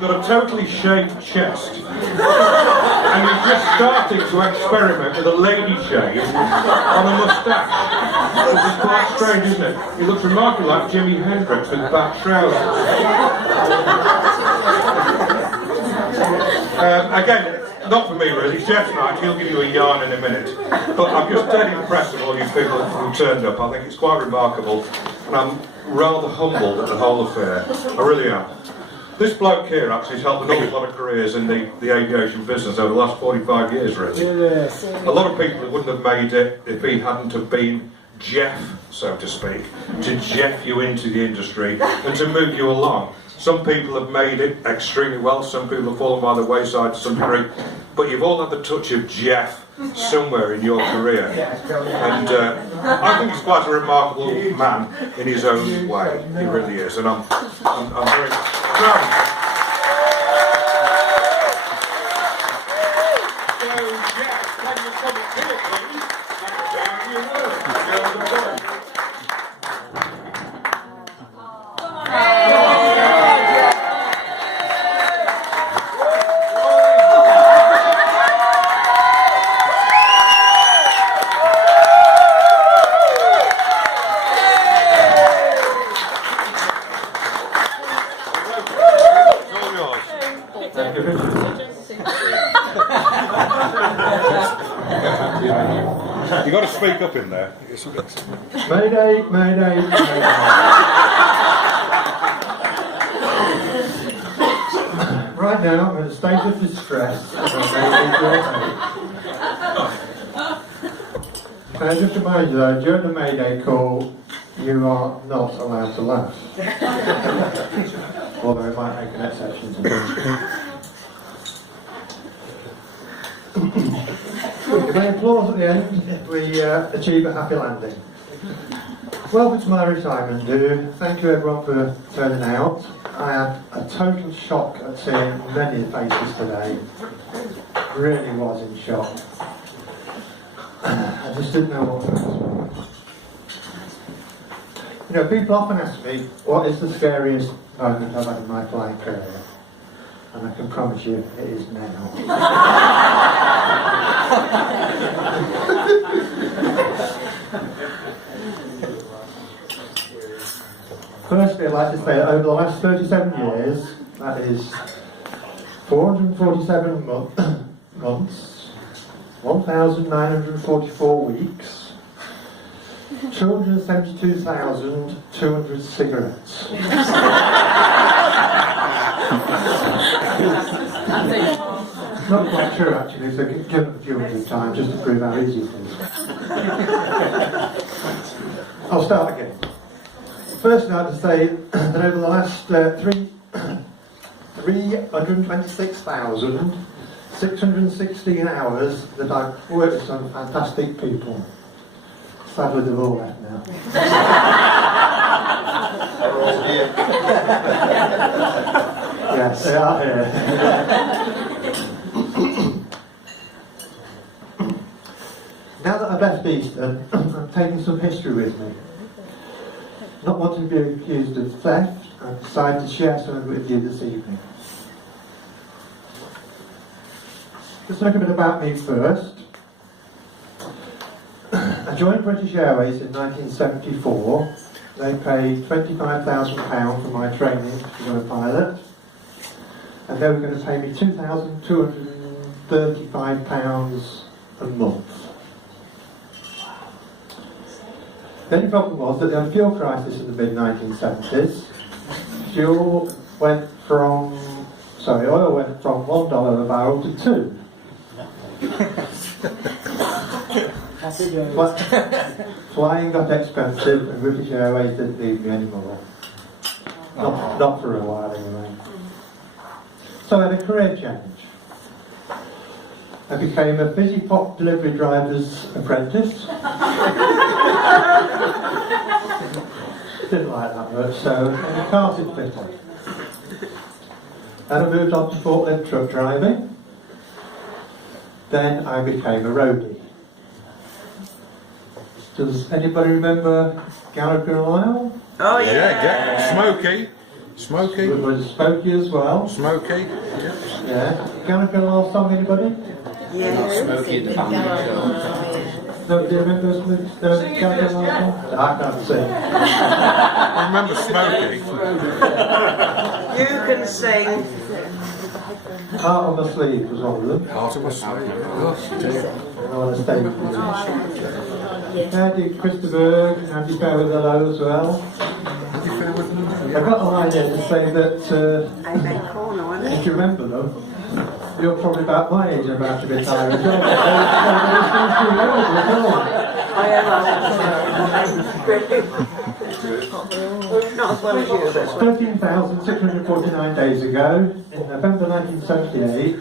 got a totally shaved chest, and he's just starting to experiment with a lady shave on a moustache. Which is quite strange, isn't it? He looks remarkably like Jimi Hendrix with back trousers. Again, not for me really, Geoff Knight, he'll give you a yarn in a minute. But I'm just dead impressed with all you people who turned up. I think it's quite remarkable, and I'm rather humbled at the whole affair. I really am. This bloke here actually has helped an awful lot of careers in the aviation business over the last 45 years, really. Yes. A lot of people wouldn't have made it if he hadn't have been Geoff, so to speak, to Geoff you into the industry and to move you along. Some people have made it extremely well, some people have fallen by the wayside to some degree, but you've all had the touch of Geoff somewhere in your career. And I think he's quite a remarkable man in his own way. He really is, and I'm very proud. So, Geoff, can you come up here, please? And share your work. You got to speak up in there. Mayday, mayday, mayday. Right now, I'm in a state of distress. Can I just remind you though, during the mayday call, you are not allowed to laugh. Although I might make an exception to that. If we applause at the end, we achieve a happy landing. Welcome to my retirement do. Thank you everyone for turning out. I had a total shock at seeing many faces today. Really was in shock. I just didn't know what to do. You know, people often ask me, what is the scariest moment I've had in my flying career? And I can promise you, it is now. Firstly, I'd like to say that over the last 37 years, that is 447 months, 1,944 weeks, 272,200 cigarettes. Not quite true actually, so give it a few hundred times just to prove how easy it is. I'll start again. First, I'd like to say that over the last 326,616 hours that I've worked with some fantastic people. Sadly, they've all left now. They're all here. Yes, they are here. Now that I've left Eastern, I'm taking some history with me. Not wanting to be accused of theft, I've decided to share some of it with you this evening. Just a little bit about me first. I joined British Airways in 1974. They paid £25,000 for my training to become a pilot, and they were going to pay me £2,235 a month. The only problem was that there was a fuel crisis in the mid-1970s. Oil went from $1 a barrel to $2. But flying got expensive and British Airways didn't need me anymore. Not for a while anyway. So I had a career change. I became a busy pop delivery driver's apprentice. Didn't like that much, so I'm a carpet fitter. Then I moved on to forklift truck driving. Then I became a roadie. Does anybody remember Gallagher and Lyle? Oh yeah, Smokey. Smoky. It was smoky as well. Smoky. Yeah. Gallagher last song, anybody? Yeah. Smokey and the Family No, do you remember Gallagher last song? I can't sing. I remember Smoky. You can sing. Heart on the Sleeve was one of them. Heart of a Slave. Gosh, dear. On a stage. Andy Christopher, Andy Fair with the Low as well. I got the line in to say that Amen Corner, wasn't it? if you remember them, you're probably about my age and about to retire as well. I am. Not as well as you, but 13,649 days ago, in November 1978,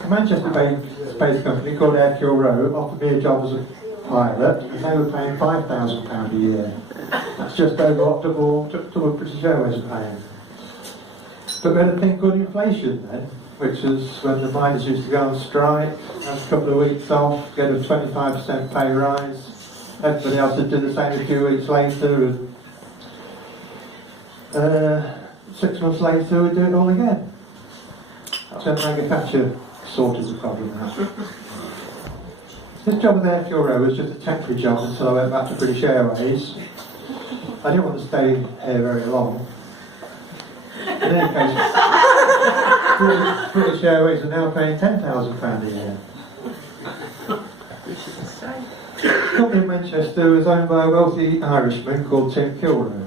a Manchester-based company called Kilroe offered me a job as a pilot, and they were paying £5,000 a year. That's just over what double British Airways are paying. But we had a thing called inflation then, which was when the miners used to go on strike, have a couple of weeks off, get a 25% pay rise. Everybody else would do the same a few weeks later, and 6 months later we'd do it all again. So manufacture sorted the problem out. This job with Air Kilroe was just a temporary job until I went back to British Airways. I didn't want to stay here very long. In any case, British Airways are now paying £10,000 a year. The company in Manchester was owned by a wealthy Irishman called Tim Kilroe.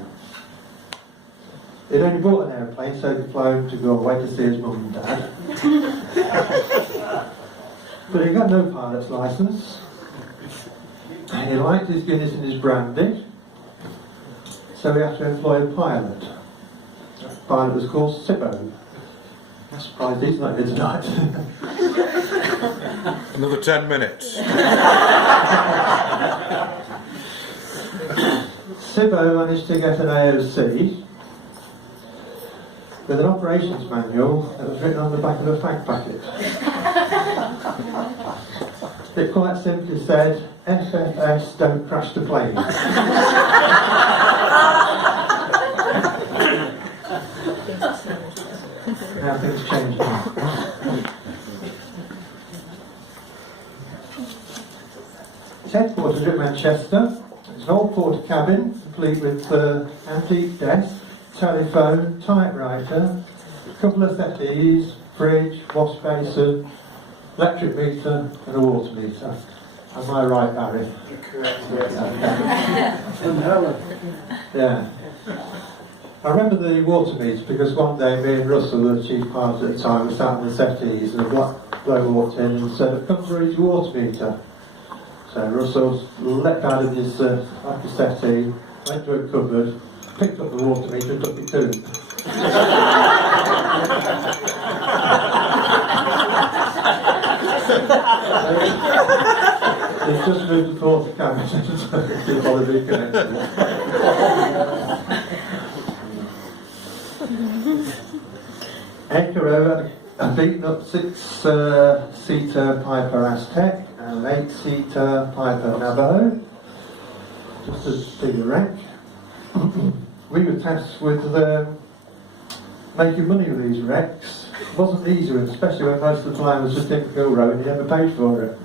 He'd only bought an aeroplane so he could fly home to Galway to see his mum and dad. But he got no pilot's licence. And he liked his Guinness and his brandy. So we had to employ a pilot. The pilot was called Sippo. I'm surprised he's not here tonight. Another 10 minutes. Sippo managed to get an AOC with an operations manual that was written on the back of a fag packet. It quite simply said, FFS, don't crash the plane. Now things change now. Its headquarters at Manchester. It's an old porter cabin, complete with antique desk, telephone, typewriter, a couple of settees, fridge, wash basin, electric meter and a water meter. Am I right, Barry? Correct, Yeah. I remember the water meter because one day me and Russell, the chief pilot at the time, were sat on the settees and a black bloke walked in and said, "I've come for his water meter." So Russell leapt out of his settee, went to a cupboard, picked up the water meter and took it to him. He's just moved the porter cabin so he'll probably be connected. Kilroe had a beaten up 6-seater Piper Aztec and an 8-seater Piper Navajo, just as big a wreck. We were tasked with making money with these wrecks. It wasn't easy, especially when most of the flying was just in Kilroe and you never paid for it.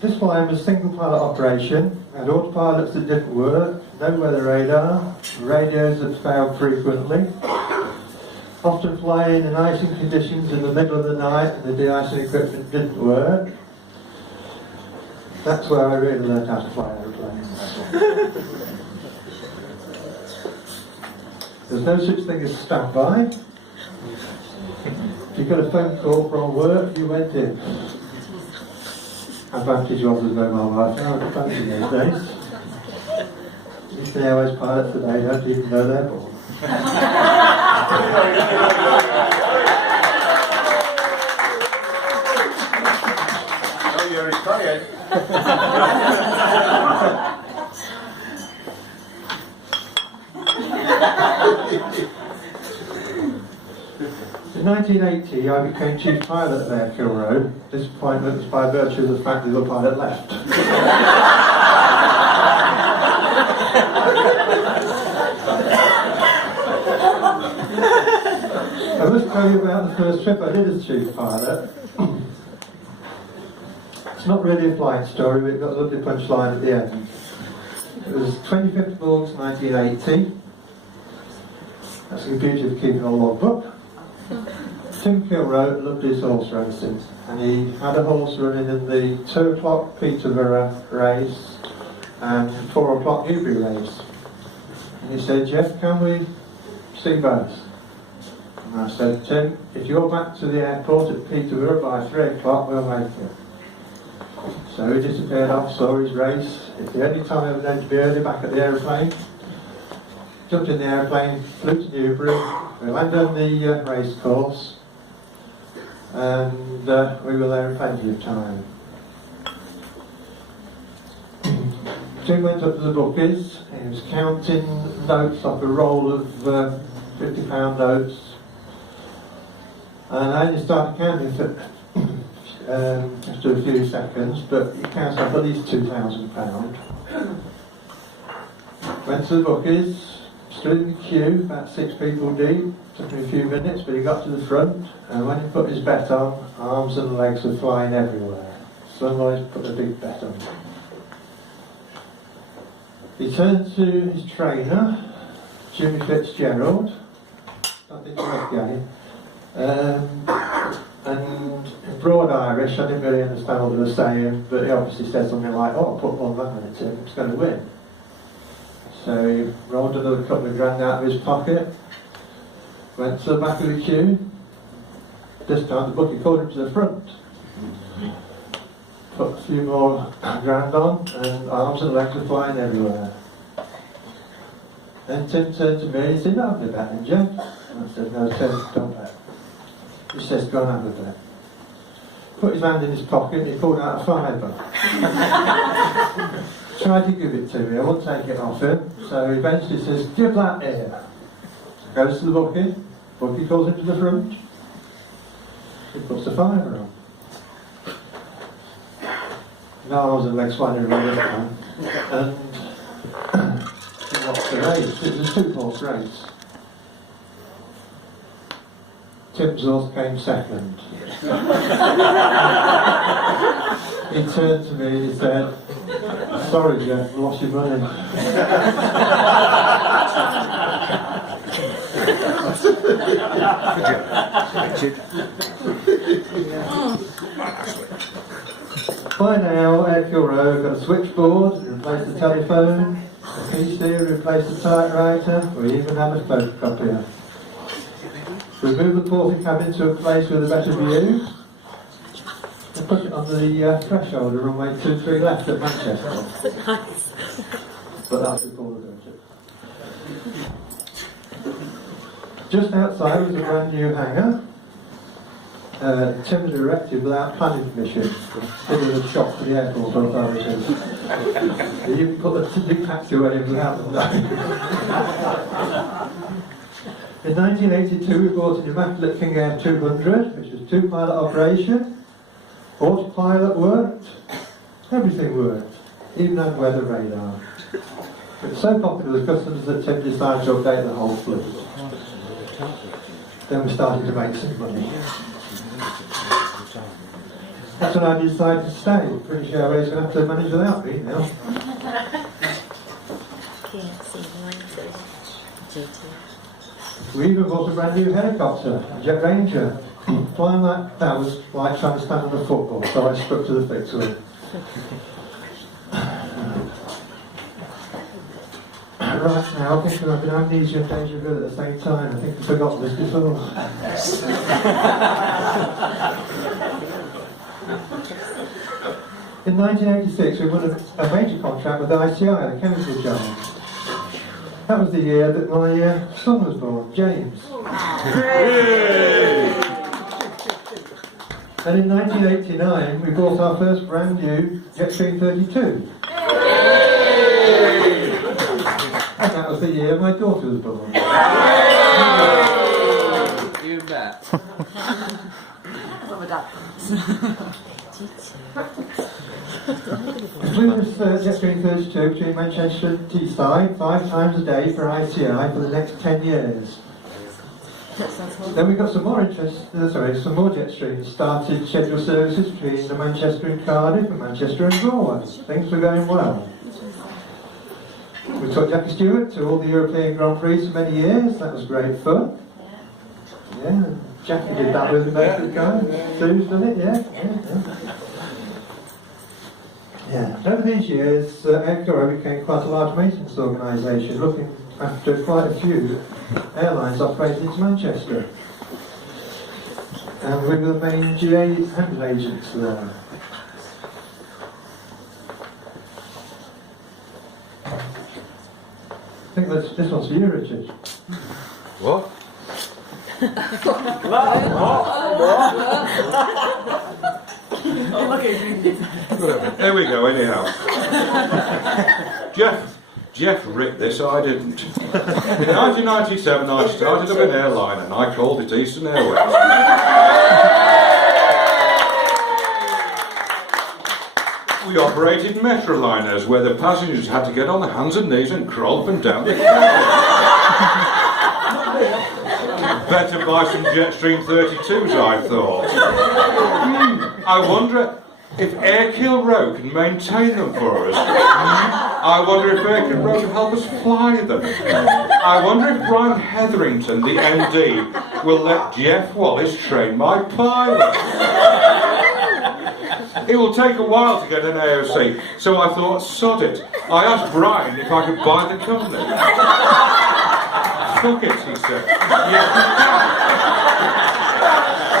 This flying was single pilot operation, had autopilots that didn't work, no weather radar, radios that failed frequently, often flying in icing conditions in the middle of the night and the de-icing equipment didn't work. That's where I really learned how to fly aeroplanes. There's no such thing as standby. If you got a phone call from work, you went in. Advantage was there's no mobile phone in those days. Eastern Airways pilots today don't even know they're born. Oh, you're retired. In 1980, I became chief pilot at Kilroe. This appointment was by virtue of the fact that the pilot left. I must tell you about the first trip I did as chief pilot. It's not really a flight story, but it got a lovely punchline at the end. It was 25th of August 1980. That's the beauty of keeping a logbook. Tim Kilroe loved his horse racing, and he had a horse running in the 2 o'clock Peterborough race and 4 o'clock Newbury race. And he said, "Geoff, can we see both?" And I said, "Tim, if you're back to the airport at Peterborough by 3 o'clock, we'll make it." So he disappeared off, saw his race. It's the only time I was going to be early back at the aeroplane. Jumped in the aeroplane, flew to Newbury. We landed on the race course, and we were there in plenty of time. Jim went up to the bookies. He was counting notes off a roll of £50 notes, and I only started counting after a few seconds, but he counts up at least £2,000. Went to the bookies, stood in the queue, about 6 people deep. Took me a few minutes, but he got to the front, and when he put his bet on, arms and legs were flying everywhere. Somebody's put a big bet on. He turned to his trainer, Jimmy Fitzgerald, I think that's gay, and in broad Irish, I didn't really understand what he was saying, but he obviously said something like, "Oh, I'll put one that on it, Tim, it's going to win." So he rolled another couple of grand out of his pocket, went to the back of the queue. This time the bookie called him to the front. Put a few more grand on, and arms and legs were flying everywhere. Then Tim turned to me and he said, "No, I'm betting, Geoff." And I said, "No, Tim, don't bet." He says, "Go and have a bet." Put his hand in his pocket and he pulled out a £5. Tried to give it to me, I wouldn't take it off him, so he eventually says, "Give that here." Goes to the bookie calls him to the front. He puts a £5 on. No arms and legs flying around this time, and he lost the race. It was a 2-horse race. Tim's horse came second. He turned to me and he said, "Sorry, Geoff, I lost your money." By now, Air Kilroe got a switchboard, replaced the telephone, a PC, replaced the typewriter, we even had a photocopier. We moved the porting cabin to a place with a better view and put it on the threshold of runway 23 left at Manchester. But that was before the budget. Just outside was a brand new hangar. Tim was erected without planning permission. It was a shock to the airport authorities. You can put the big taxiway in without them knowing. In 1982 we bought an immaculate King Air 200, which was 2-pilot operation. Autopilot worked, everything worked, even had weather radar. It was so popular with customers that Tim decided to update the whole fleet. Then we started to make some money. That's when I decided to stay. British Airways are going to have to manage without me now. We even bought a brand new helicopter, a Jet Ranger. Flying like that was like trying to stand on a football, so I stuck to the fixed wing. Right now, I think I'm having amnesia and deja vu at the same time. I think I've forgotten this before. In 1986, we won a major contract with ICI, the chemical giant. That was the year that my son was born, James. And in 1989, we bought our first brand new Jetstream 32. And that was the year my daughter was born. You bet. Flew this Jetstream 32 between Manchester and Teesside 5 times a day for ICI for the next 10 years. Then we got some more some more jet streams started scheduled services between the Manchester and Cardiff and Manchester and Galway. Things were going well. We took Jackie Stewart to all the European Grand Prix for many years. That was great fun. Yeah, Jackie did that with the most of the time. Sue's done it, yeah. Over these years, Kilroe became quite a large maintenance organisation, looking after quite a few airlines operating into Manchester. And we were the main GA handling agents there. I think this one's for you, Richard. What? Whatever. There we go, anyhow. Geoff ripped this, I didn't. In 1997 I started up an airline and I called it Eastern Airways. We operated Metroliners where the passengers had to get on their hands and knees and crawl up and down the Better buy some Jetstream 32s, I thought. I wonder if Air Kilroe can maintain them for us. I wonder if Air Kilroe can help us fly them. I wonder if Brian Hetherington, the MD, will let Geoff Wallis train my pilot. It will take a while to get an AOC, so I thought, sod it. I asked Brian if I could buy the company. Fuck it, he said.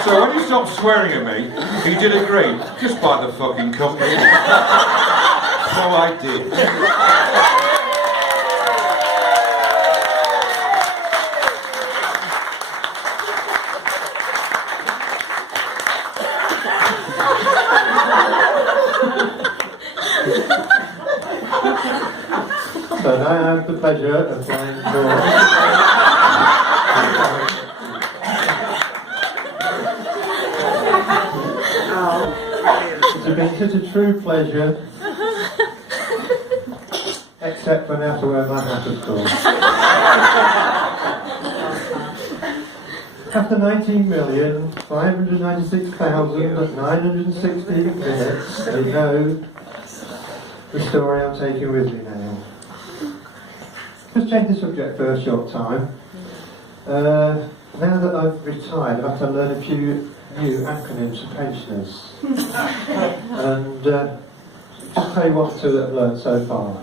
So when he stopped swearing at me, he did agree. Just buy the fucking company. So I did. So now I have the pleasure of flying for... It's been such a true pleasure, except when I have to wear my hat, of course. After 19,596,960 minutes, you know the story I'm taking with me now. Just change the subject for a short time. Now that I've retired, I've had to learn a few new acronyms for pensioners. And just tell you what two that I've learned so far.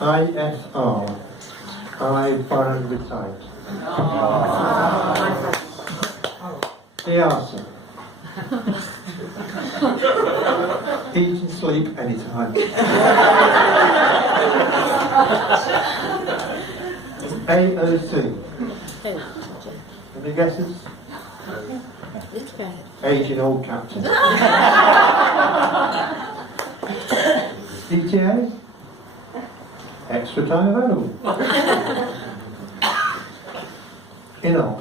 IFR. I finally retired. EASA. Eat and sleep anytime. AOC. Any guesses? Aging old captain. ETA? Extra time available. INOP.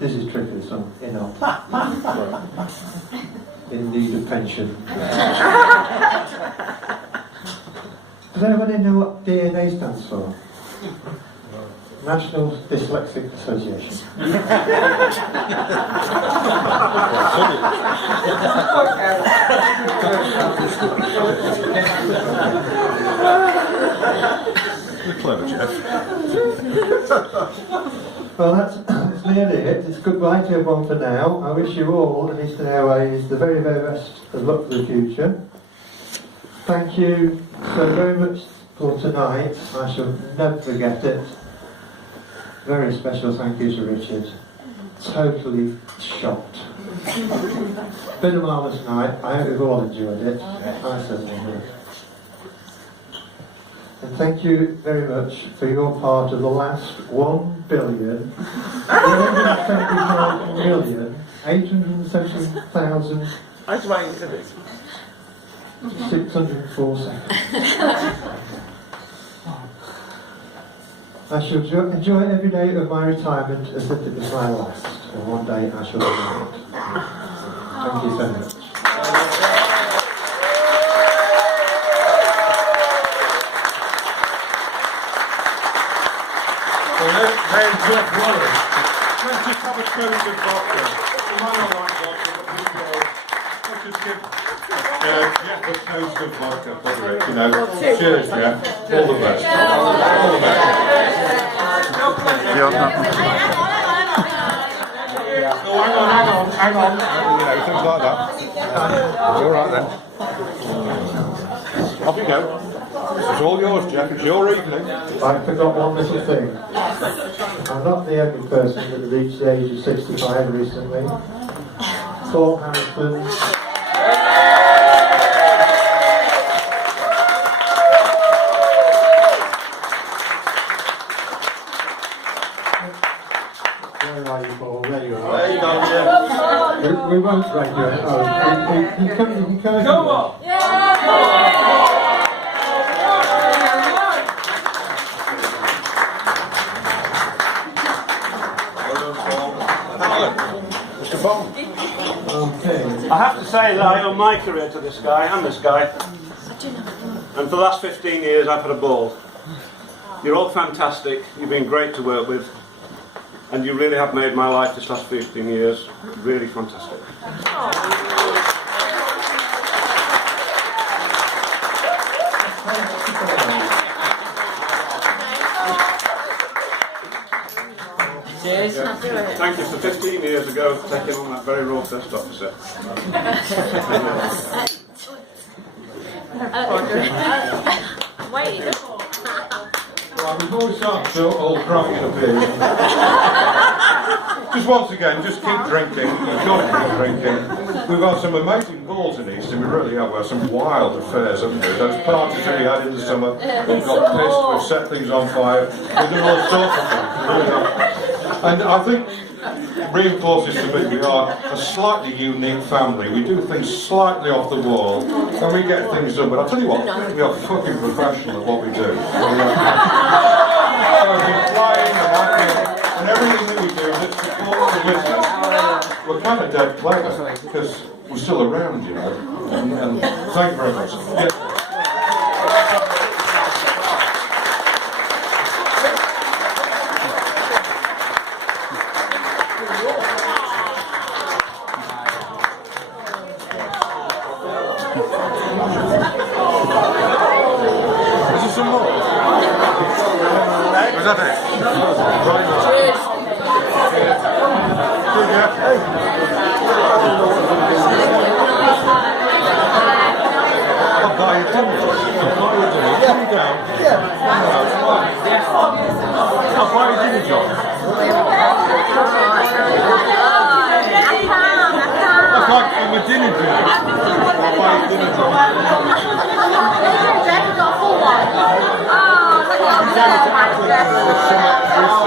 This is tricky, this one. INOP. In need of pension. Does anybody know what DNA stands for? National Dyslexic Association. You're clever, Geoff. Well, that's nearly it. It's goodbye to everyone for now. I wish you all and Eastern Airways the very, very best of luck for the future. Thank you so very much for tonight. I shall never forget it. Very special thank you to Richard. Totally shocked. Been a marvellous night. I hope you've all enjoyed it. I certainly did. And thank you very much for your part of the last 1,175,870,604 I was waiting for this. seconds. I shall enjoy every day of my retirement as if it was my last, and one day I shall remember it. Thank you so much. Geoff Wallis. Let's just have a toast of vodka. You might not like vodka, but let's just give Geoff a toast of vodka for it, you know. Cheers, Geoff. All the best. All the best. Oh, hang on. You know, things like that. All right then. Off you go. It's all yours, Geoff. It's your evening. I forgot one little thing. I'm not the only person that reached the age of 65 recently. Paul Harrison. Where are you, Paul? There you are. There you go, Geoff. We won't break you. Oh, he comes. Come on. Mr. Bond. Okay. I have to say that I owe my career to this guy and this guy. And for the last 15 years I've had a ball. You're all fantastic, you've been great to work with, and you really have made my life this last 15 years really fantastic. Thank you for 15 years ago taking on that very raw first officer. Right, before we start to all crying in a bit, just once again, just keep drinking. You've got to keep drinking. We've had some amazing balls in Easton, we really have. We've had some wild affairs, haven't we? Those parties that we had in the summer, we've got pissed, we've set things on fire, we've done all sorts of things, we really have. And I think reinforces to me we are a slightly unique family. We do things slightly off the wall and we get things done. But I'll tell you what, we are fucking professional at what we do. We've been flying and acting and everything that we do that supports the business. We're kind of dead clever because we're still around, you know. And thank you very much. Is there some more? Was that it? I'll buy you dinner. I'll buy you dinner. Come down. I'll buy you dinner, John. That's like I'm a dinner drink. I'll buy you dinner, John. Oh,